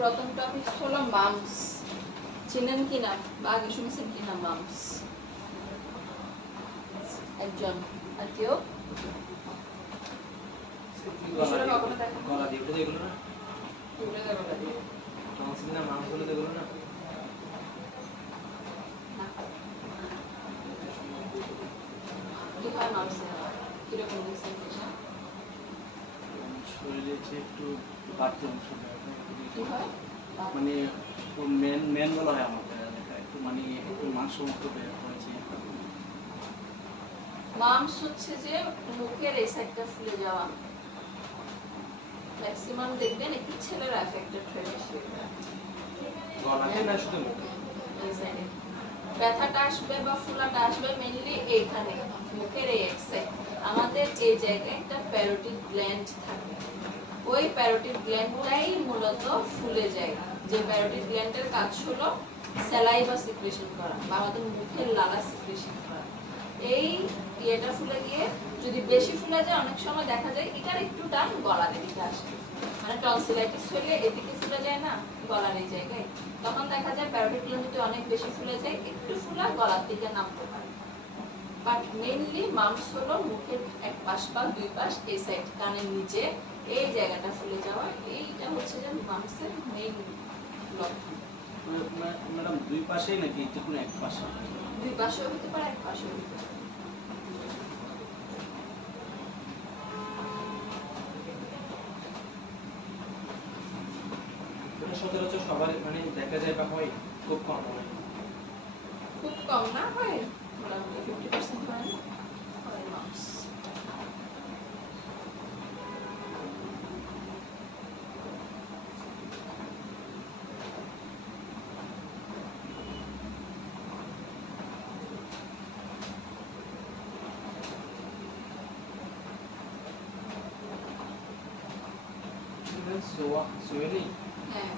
প্রথম টপিক হলো মামস। চিনেন কি না বা আগে শুনছেন কি না মামস? একজন আর কেউ কিরকম দেখছেন? শরীরে একটু বাড়তি অংশ মানে মেন বলা হয় আমাদের একটু মানে একটু মাংস মুক্ত হয়েছে। মামস হচ্ছে যে মুখের এই সাইডটা ফুলে যাওয়া। ম্যাক্সিমাম দেখবেন একটু ছেলেরা এফেক্টেড হয়ে বেশি। গলাতে না শুধু মুখে? এই সাইডে ব্যথাটা আসবে বা ফুলাটা আসবে মেইনলি এইখানে মুখের এই এক সাইড। আমাদের এই জায়গায় একটা প্যারোটিড গ্ল্যান্ড থাকে, ওই প্যারোটিড গ্ল্যান্ডটাই মূলত ফুলে যায়। যে প্যারোটিড গ্ল্যান্ডের কাজ হলো স্যালাইভা সিক্রেশন করা বা আমাদের মুখের লালা সিক্রেশন করা। এই ইয়েটা ফুলে গিয়ে যদি বেশি ফুলে যায় অনেক সময় দেখা যায় এটার একটু টান গলার দিকে আসে, মানে টনসিলাইটিস হলে এদিকে ফুলে যায় না গলার এই জায়গায়, তখন দেখা যায় প্যারোটিড গ্ল্যান্ড যদি অনেক বেশি ফুলে যায় একটু ফুলা গলার দিকে নামতে পারে। বাট মেইনলি মামস হলো মুখের এক পাশ বা দুই পাশ এই সাইড কানের নিচে এই জায়গাটা ফুলে যাওয়া, এইটা হচ্ছে যে মামসের মেইন লক্ষণ। ম্যাডাম দুই পাশেই নাকি যে কোনো এক পাশে? দুই পাশেও হতে পারে, এক পাশেও হতে পারে। সচরাচর সবার মানে দেখা যায় বা হয় খুব কম হয়? খুব কম না, হয় মোটামুটি 50% হয় মামস। সোয়েলিং হ্যাঁ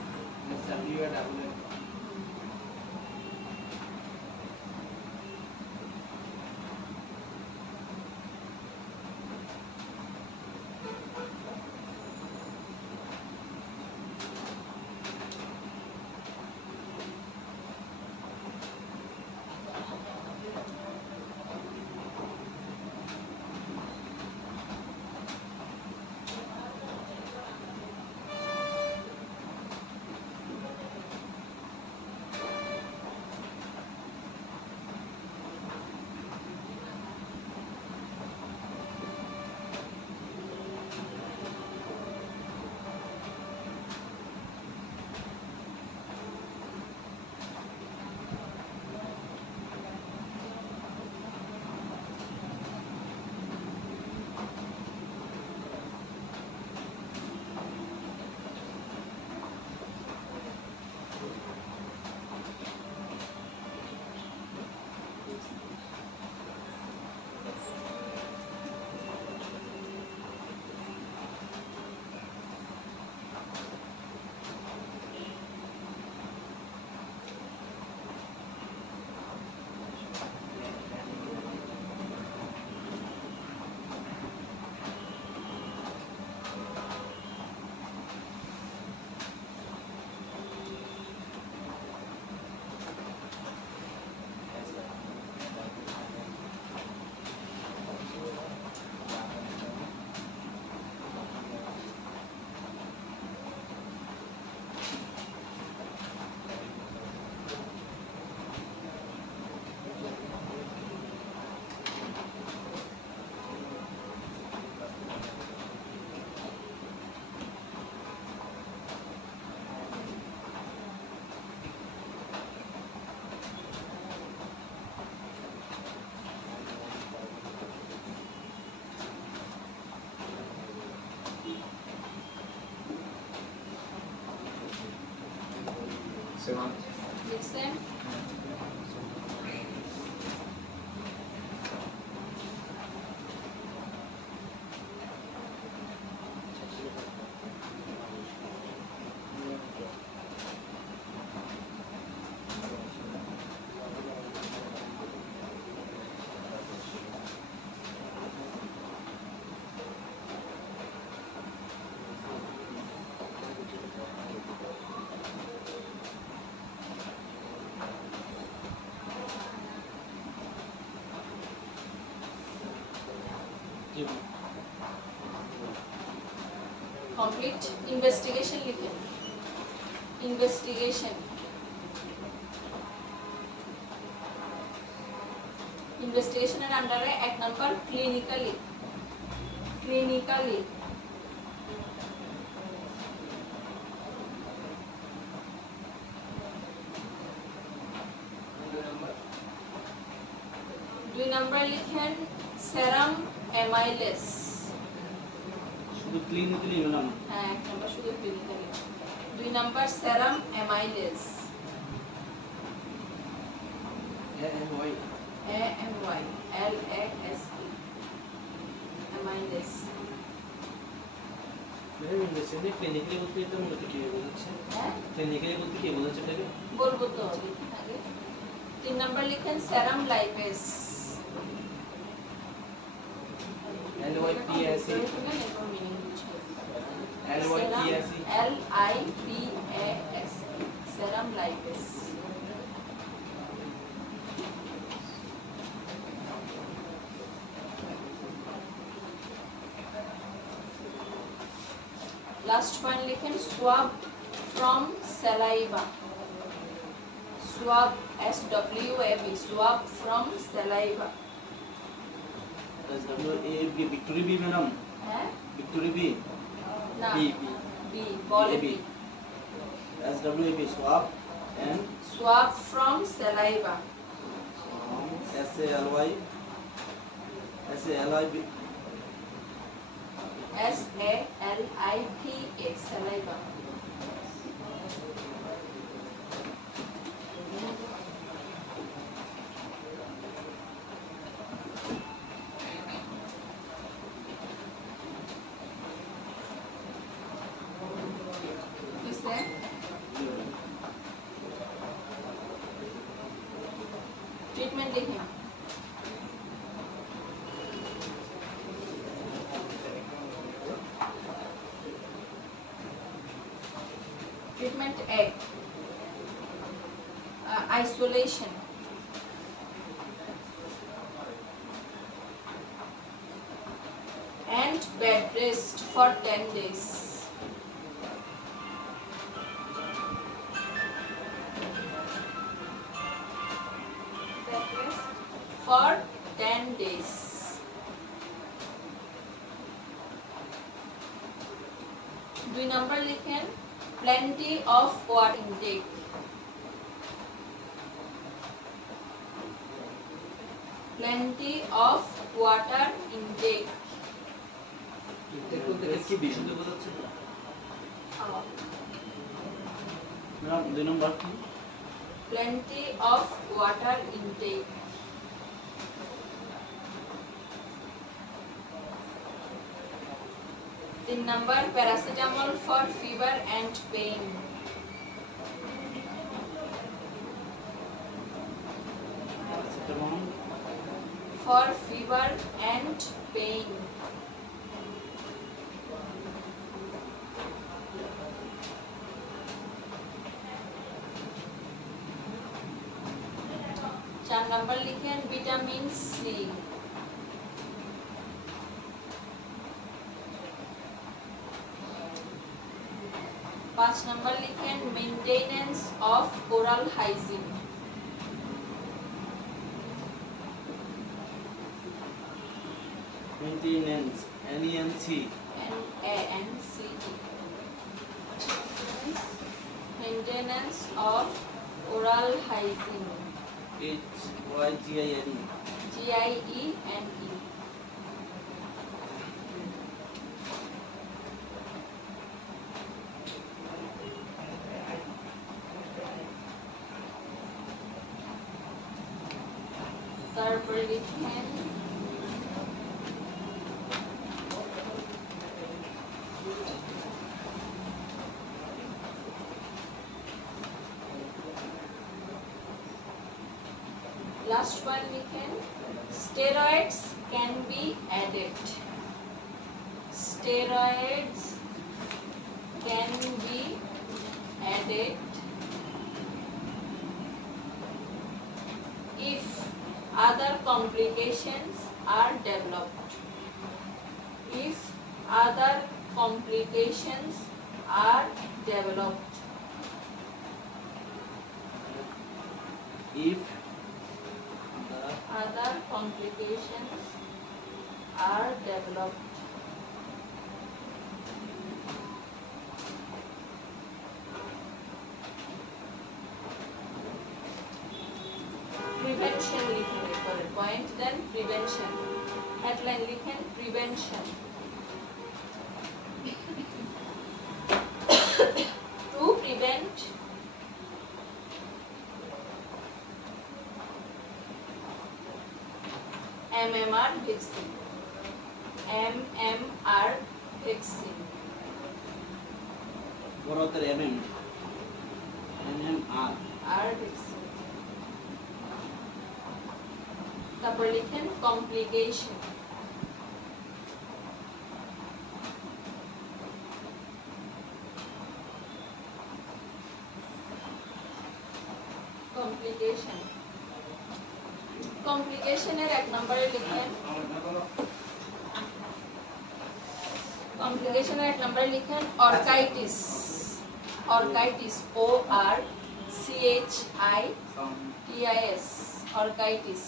কনফ্লিক্ট ইনভেস্টিগেশন লিখেন ইনভেস্টিগেশন ইনভেস্টিগেশনের আন্ডারে 1 নাম্বার ক্লিনিক্যালি ক্লিনিক্যালি 2 নাম্বার লিখেন সেরাম অ্যামাইলেস শুধু ক্লিনিক্যালি ম্যাডাম হ্যাঁ 1 নাম্বার শুধু clinically 2 number serum amylase AMY AMYLASE amylase madam ইনভেস্টিগেশনে ক্লিনিক্যালি বলতে এটা মূলত কি বোঝাচ্ছে? হ্যাঁ ক্লিনিক্যালি বলতে কি বোঝাচ্ছে এটাকে? বলবো তো লিখেন আগে 3 নাম্বার লিখেন সেরাম lipase LYPAC LIPAS serum lipase last point लिखें swab from saliva swab SWAB swab from saliva SWAB victory B madam है ভিক্টোরি বি ना B B ball AB. B SWAB swab and swab from saliva SALY SALIB SALIVA saliva treatment लिखें ट्रीटमेंट एक isolation and bed rest for 10 days for 10 days দুই নাম্বার লিখেন plenty of water intake plenty of water intake কি বিশুদ্ধ বোঝাচ্ছে? ম্যাডাম 2 নম্বর কি plenty of water intake in number paracetamol for fever and pain paracetamol for fever and pain चार नंबर लिखें vitamin C 5 नंबर लिखें maintenance of oral hygiene maintenance NENC maintenance of oral hygiene HYGINE GIENE তারপরে লিখেন last one लिखें steroids can be added steroids can be added if other complications are developed if other complications are developed. If Other complications are developed. Prevention লিখেন এরপরে পয়েন্ট দেন prevention headline লিখেন prevention to prevent MMR vaccine. MMR vaccine. বড়দের MM MMR R vaccine. তারপর লিখেন complication. Complication. Complication এর এক নম্বরে লিখেন Complication এর এক নম্বরে লিখেন orchitis orchitis O R C H I T I S orchitis